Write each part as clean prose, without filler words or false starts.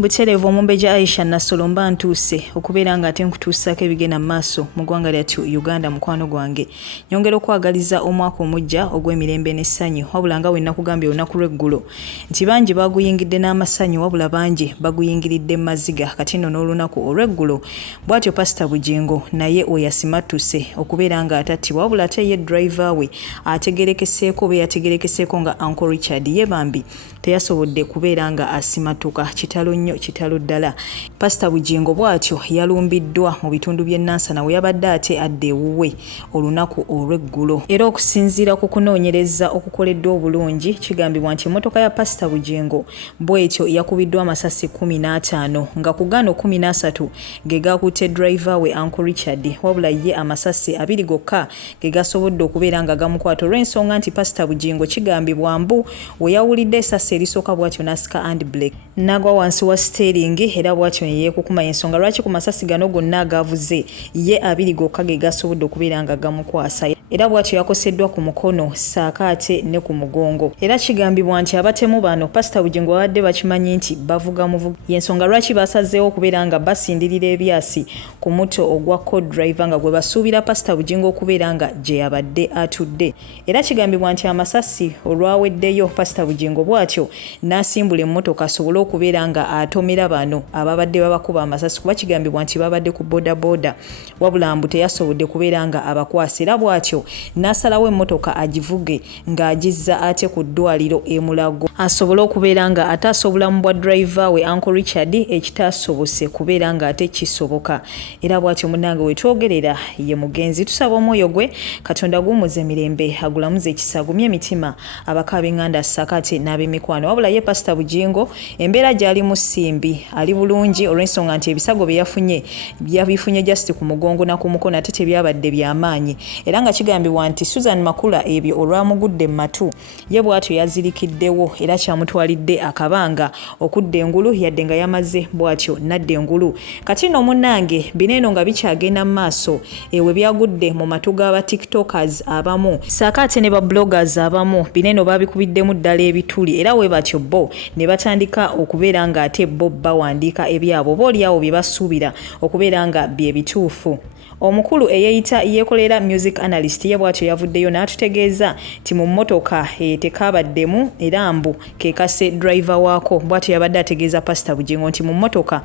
Butereevu Omumbeja Aisha Nasolomba ntuuse okubeera nga ate nkutuusaako ebigenda maaso mu ggwanga lyattu Uganda mukwano gwange. Nyongera okwagaliza omwaka omujja ogw'emirembe n'essanyu wabula nga bwe nakugambye olunaku lw'eggulo nti bangi baguyingidde n'amasanyu wabula bangi baguyingiridde mu maziga kati nno n'olunaku olw'eggulo bw'atyo Pastor Bujingo naye oyasimattuse okubeera nga atattibwa wabula ate ye driver we ategerekeseeko oba yategerekeseeko nga Uncle Richard ye bambi teyasobodde kubeera nga asimatuka kitalo nnyo kitalo ddala. Pastor Bujingo bw'atyo yalumbiddwa mu bitundu by'e Nansana we yabadde ate adde ewuwe olunaku olw'eggulo. Era okusinziira ku kunoonyereza okukoleddwa obulungi kigambibwa nti emmotoka ya Pastor Bujingo bw'etyo yakubiddwa amasasi 15 nga ku gano 13 ge gakutte driver we Uncle Richard wabula ye amasasi 2 gokka ge gasobodde okubeera nga gamukwata olw'ensonga nti Pastor Bujingo kigambibwa mbu we yawulidde essasi erisooka bw'atyo n'asika hand brake n'agwa wansi wa steering era bw'atyo ne yeekukuma ensonga lwaki ku masasi gano gonna agavuze ye 2 gokka ge gasobodde okubeera nga gamukwasa era bw'atyo yakoseddwa ku mukono saaka ate ne ku mugongo. Era kigambibwa nti abatemu bano Pastor Bujingo babadde bakimanyi nti bavuga muvuga y'ensonga lwaki basazeewo okubeera nga basindirira ebyasi ku muto ogwa co-driver nga gwe basuubira Pastor Bujingo okubeera nga gye yabadde atudde. Era kigambibwa nti amasasi olwaweddeyo Pastor Bujingo bw'atyo n'asimbula emmotoka asobole okubeera nga atomera bano ababadde babakuba amasasi kuba kigambibwa nti babadde ku boda wabula mbu teyasobodde kubeera nga abakwasa era bw'atyo n'asalawo emmotoka agivuge ng'agizza ate ku ddwaliro e Mulago asobole okubeera nga ataasa obulamu bwa driver we Uncle Richard ekitaasobose kubeera nga ate kisoboka. Era bw'atyo munnange wetwogerera ye mugenzi tusaba omwoyo gwe Katonda gumuze emirembe agulamuze ekisa agumye emitima abakaba enganda sakate n'ab'emikwano wabula ye Pastor Bujingo embeera gy'ali mu ssimbi ali bulungi olw'ensonga nti ebisago bye yabifunye just ku mugongo na ku mukono ate tebyabadde by'amaanyi era nga kigambibwa nti Susan Makula ebyo olwamugudde mu matu ye bw'atyo yazirikiddewo era kyamutwalidde akabanga okudda engulu yadde nga yamaze bw'atyo nadda engulu. Kati nno munnange bineeno nga bikyagenda mu maaso ewe byagudde mu matu g'aba tiktokers abamu saaka ate ne ba bloggers abamu bineeno babikubiddemu ddala ebituli era we batyo bo ne batandika okubeera nga ate bo bawandiika ebyabo boolyawo bye basuubira okubeera nga bye bituufu. Omukulu eyeyita yeekolera music analyst ye bw'atyo yavuddeyo n'atutegeeza nti mu mmotoka tekabaddemu era mbu kekase driver waako bw'atyo yabadde ategeeza Pastor Bujingo nti mu mmotoka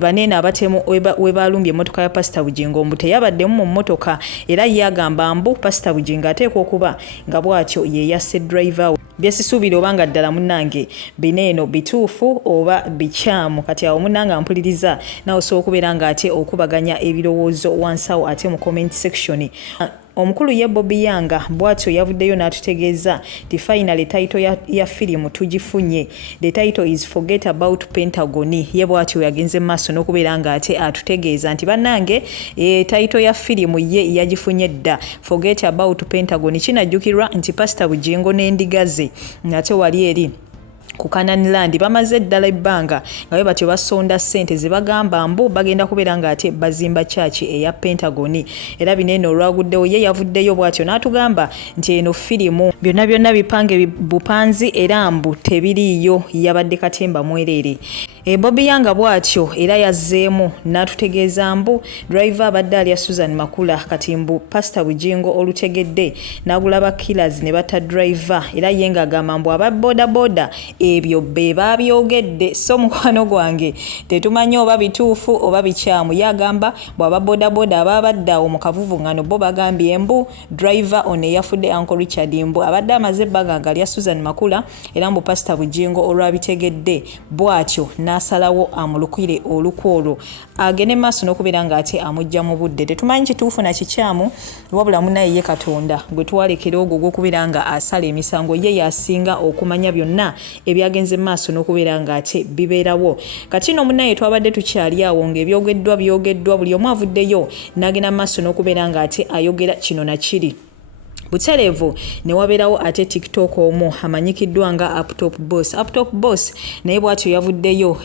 baneeno abatemu we balumbye emmotoka ya Pastor Bujingo mbu teyabaddemu mu mmotoka era yagamba mbu Pastor Bujingo ateekwa okuba nga bw'atyo yeyasse driver we. Byesisuubira oba nga ddala munnange bineeno bituufu oba bikyamu kati awo munnange ampuliriza nawe osobola okubeera nga ate okubaganya ebirowoozo wansawo ate mu comment section. Omukulu ye Bobby Yanga bw'atyo yavuddeyo n'atutegeeza nti finally title ya firimu tugifunye. The title is Forget About Pentagon. Ye bw'atyo yagenze maaso n'okubeera nga ate atutegeeza nti bannange title ya firimu ye yagifunye dda Forget About Pentagon. Kinajjukirwa nti Pastor Bujingo n'endiga ze ate wali eri ku Kananiland bamaze ddala ebbanga nga bwe batyo basonda ssente ze bagamba mbu bagenda kubeera nga ate bazimba church eya Pentagon. Era bineeno olwaguddewo ye yavuddeyo bw'atyo n'atugamba nti eno firimu byonna bipange bupanzi era mbu tebiriiyo yabadde katemba mwerere. Bobby Yanga bw'atyo era yazzeemu n'atutegeeza mbu driver abadde alya Susan Makula kati mbu Pastor Bujingo olutegedde n'agulaba killers ne bata driver era ye ng'agamba mbu aba boda ebyo be babyogedde so mukwano gwange tetumanyi oba bituufu oba bikyamu. Yagamba bw'aba boda ababadde awo mu kavuvuŋŋano bo bagambye mbu driver ono eyafudde Uncle Richard mbu abadde amaze ebbaga nga alya Susan Makula era mbu Pastor Bujingo olwabitegedde bw'atyo n'asalawo amulukire olukwo olwo agende maaso n'okubeera nga ate amujja mu budde. Tetumanyi kituufu na kikyamu wabula munaye ye Katonda gwe twalekera ogwo gw'okubeera nga asala emisango ye yasinga okumanya byonna ebyagenze maaso n'okubeera nga ate bibeerawo. Kati nno munaye twabadde tukyali awo ng'ebyogeddwa buli omu avuddeyo n'agenda maaso n'okubeera nga ate ayogera kino na kiri. Butereevu ne wabeerawo ate TikTok omu amanyikiddwa nga Uptop Boss naye bw'atyo yavuddeyo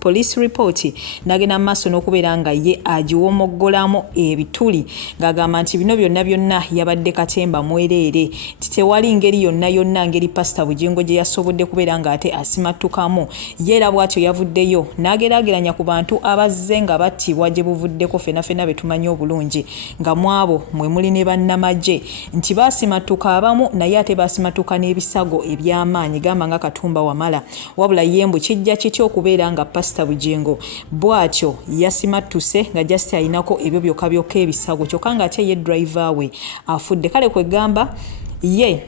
police report n'agenda mu maaso n'okubeera nga ye agiwomoggolamu ebituli ng'agamba nti bino byonna yabadde katemba mwereere nti tewali ngeri yonna ngeri Pastor Bujingo gye yasobodde kubeera nga ate asimattukamu ye era bw'atyo yavuddeyo n'ageraageranya ku bantu abazze nga battibwa gye buvuddeko ffenna be tumanyi obulungi nga mwabo mwe muli ne bannamagye nti basimattuka abamu naye ate basimattuka n'ebisago eby'amaanyi gamba nga Katumba Wamala wabula yembu kijja kityo okubeera nga Pastor Bujingo bw'atyo yasimattuse nga just ayinako ebyo byokka ebisago kyokka nga ate ye driver we afudde kale kwegamba ye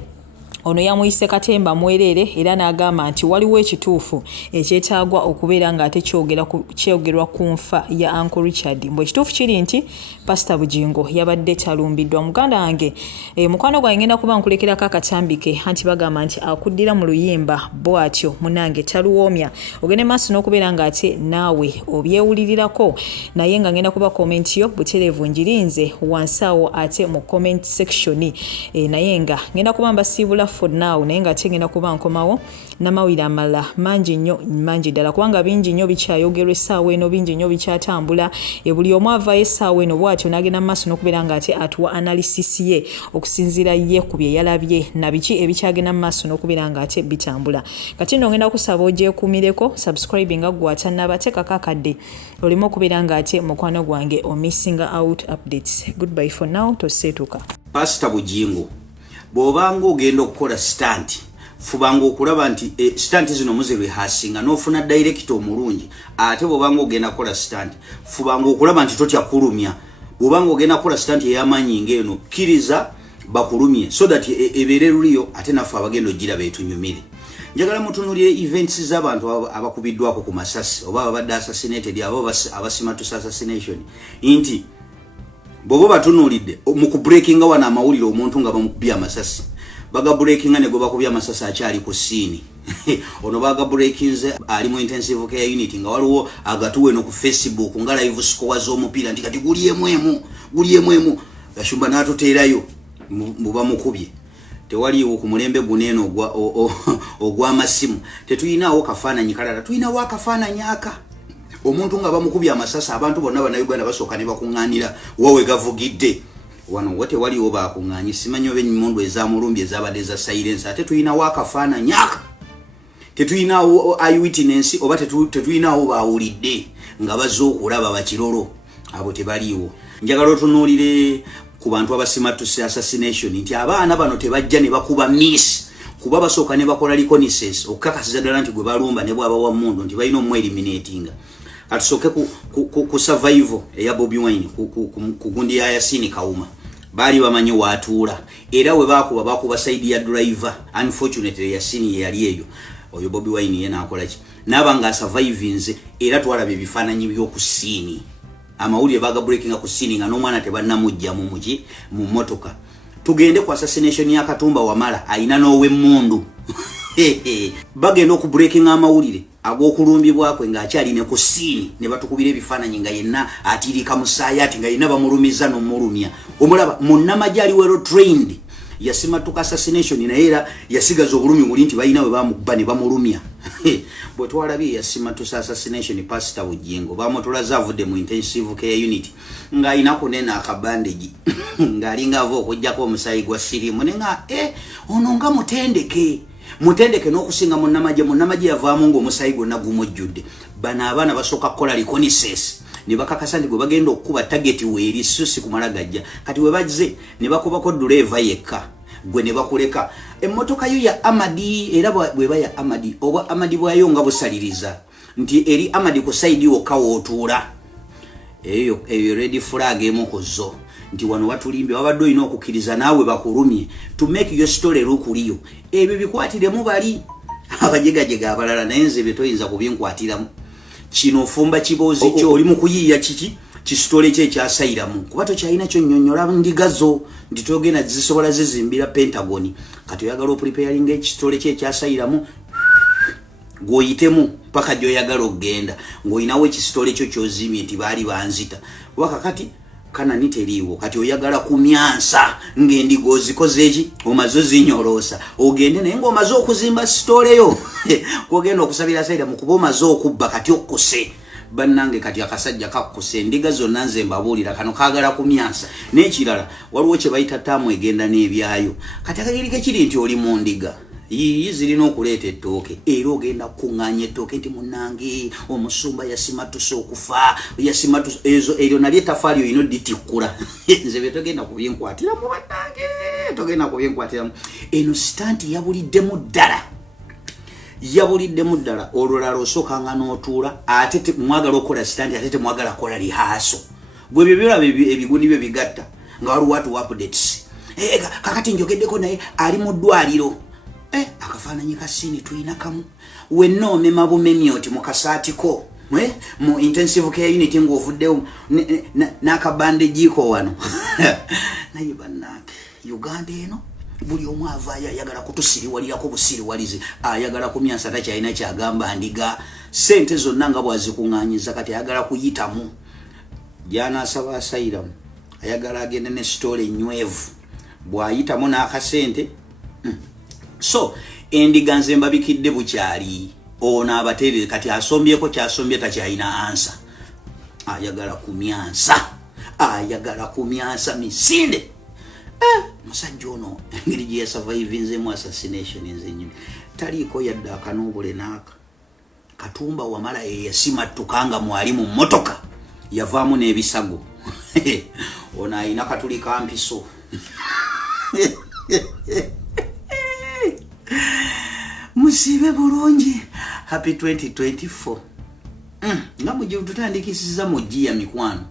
ono yamuyise katemba mwereere era n'agamba nti waliwo ekituufu ekyetaagwa okubeera nga ate kyogerwa ku nfa ya Uncle Richard mbwe ekituufu kiri nti Pastor Bujingo yabadde talumbiddwa muganda wange mukwano gwange ngenda kuba nkulekerako akatambi ke anti bagamba nti akuddira mu luyimba bw'atyo munange taluwoomya ogende maaso n'okubeera nga ate naawe obyewulirirako naye nga ngenda kuba komenti yo butereevu ngirinze wansi awo ate mu comment section naye nga ngenda kuba mbasiibula for now naye nga ngenda kuba nkomawo n'amawulire amalala mangi ddala kubanga bingi nnyo bikyayogerwa essaawa eno bingi nnyo bikyatambula buli omu avaayo essaawa eno bw'atyo n'agenda mu maaso n'okubeera nga ate atuwa analysis ye okusinziira ye ku bye yalabye na biki ebikyagenda mu maaso n'okubeera nga ate bitambula kati nno ngenda kusaba ogyekuumireko subscribe nga gwatannaba teekako akadde oleme okubeera nga ate mukwano gwange missing out updates. Goodbye for now, toseetuka. Pastor Bujingo bw'obanga ogenda okukola stunt fubanga okulaba nti stunt zino muzirwe hasinga n'ofuna director omulungi ate bw'obanga ogenda kukola stunt fubanga okulaba nti totya kulumya bw'obanga ogenda kukola stunt ey'amaanyi ng'eno kkiriza bakulumye so that ebeere luliyo ate naffe abagenda ogira beetunyumire. Njagala mutunulire events z'abantu abakubiddwako ku masasi oba abadde assassinated abo abasimatus assassination nti bobo batunulidde mu ku breakinga wana amawulire omuntu nga bamukubya amasasi baga breakinga ne goba kubya amasasi akyali ku scene ono baga breakinze ali mu intensive care unit nga waliwo agatuwe no ku Facebook nga live score z'omupiira nti kati guliyemu gashumba n'atoteerayo muba mukubye tewaliwo ku mulembe guneeno ogw'amasimu tetuyinaawo kafaananyi kalala tuyinaawo akafaananyi aka omuntu nga bamukubya amasasi abantu bonna bannayuganda basooka ne bakuŋŋaanira wawe gavugidde wano wote waliwo bakuŋŋaanyi simanyi oba ennyimmundu ezamulumbye ezabadde za silence ate tuyinaawo akafaananyi aka tetuyinaawo eyewitness oba tetuyinaawo bawulidde nga bazze okulaba bakirolo abo tebaliiwo. Njagala otunuulire ku bantu abasimatus assassination nti abaana bano tebajja ne bakuba miss kuba basooka ne bakola reconnaissance okukakasiza ddala nti gwe balumba ne bwaba wa mundu nti balina omweliminatinga atusooke ku survival eya Bobi Wine ku gundi ya Yasini Kawuma baali bamanyi waatuula era we bakuba side ya driver unfortunately Yasini yali eyo oyo Bobi Wine yena akola ki n'abanga survivinze era twalabe ebifaananyi by'okusiini amawulire baga breaking ku scene nga n'omwana tebannamujja mu motoka tugende ku assassination ya Katumba Wamala ayina n'ow'emmundu bagenda oku breaking amawulire ag'okulumbibwakwe ng'akyali ne ku scene ne batukubira ebifaananyi nga yenna atirika musaayaati nga yenna bamulumiza n'omulumya omulaba munnamagye ali wero trained yasimatuka assassination naye era yasigaza obulumi buli nti balina we bamukuba ne bamulumya bwe twalabye yasimatusa assassination Pastor Bujingo bamutulaza avudde mu intensive care unit ng'ayina kunena akabandegi ng'alinga ava okuggyako omusayi gwa sirimu ne nga ono nga mutendeke n'okusinga munnamagye yavaamu ng'omusayi gwonna gumujjudde bano abaana basooka kukola reconnaissance ne bakakasa nti gwe bagenda okukuba target weeri so si kumala gajja kati we bazze ne bakubako driver yekka gwe ne bakuleka emmotoka yo ya Amadi era bweba ya Amadi oba Amadi bwayo nga busaliriza nti eri Amadi ku side yokka wootuula eyo ready flag emukozo nti wano watulimbye wabadde olina okukkiriza naawe bakulumye to make your story lukuliyo ebyo bikwatiremu bali abajegajega abalala naye nze bye toyinza kubinkwatiramu kino fumba kibozi kyo oli mu kuyiiya kiki kisitole kye kyasayiramu kuba tokyalina kyo nnyonnyola ndigazo nti togenda zisobola zizimbira Pentagon kati oyagala opreparinga ekisitole kye kyasayiramu gwoyitemu paka gy'oyagala okugenda ng'olinawo ekisitole kyo kyozimye nti baali banzita wakakati kana niteriwo kati oyagala kumyansa ng'endigo zikozeeki omaze zinyolosa ogende naye ng'omaze okuzimba sitole yo kwogenda okusabira sayida mu kuba omaze okubba kati okkuse bannange kati akasajja kakkuse endiga zonna nze mbabuulira kano kaagala kumyansa n'ekirala waliwo kye bayita ttaamu egenda n'ebyayo kati akageri kekiri nti oli mu ndiga yiyi zirina okuleeta ettooke era ogenda kukuŋŋaanya ettooke nti munnange omusumba yasimatusa okufa yasimatusa ezo eryo nali ettafaali oyina odditikkula nze be togenda kubinkwatiramu bannange togenda kubinkwatiramu eno sitanti yabuliddemu ddala olulala osookanga n'otuula ate mwagala okukola sitanti ate temwagala kukola lihaaso gwe byo biraba ebigundi byo bigatta nga waliwo atu updates kakati njogeddeko naye ali mu ddwaliro akafaananyi kasini tulina kamu wenna omema bumemi oti mu kasaatiko mu intensive care unit ng'ovuddewo n'akabandejiiko wano naye bannange Uganda eno buli omu avaayo ayagala kutusiriwalirako busiriwalizi ayagala kumyansa takyalina kyagamba ndiga sente zonna nga bwazikuŋŋaanyiza kati ayagala kuyitamu gy'anaasaba asayiramu ayagala agende ne sitole nywevu bw'ayitamu n'akasente so endiga nze mbabikidde bukyali ono abatereeze kati asombyeko kyasombye takyalina ansa ayagala kumyansa misinde musajja ono engeri gye yasurvivinzemu assassination enzenyini taliiko yadde akanoobule n'aka Katumba wamala yasimattuka nga mwali mu mmotoka yavaamu n'ebisago ono ayina katuli kampiso musibe bulungi happy 2024 nga mujje tutandikisiza mu jjiya mikwano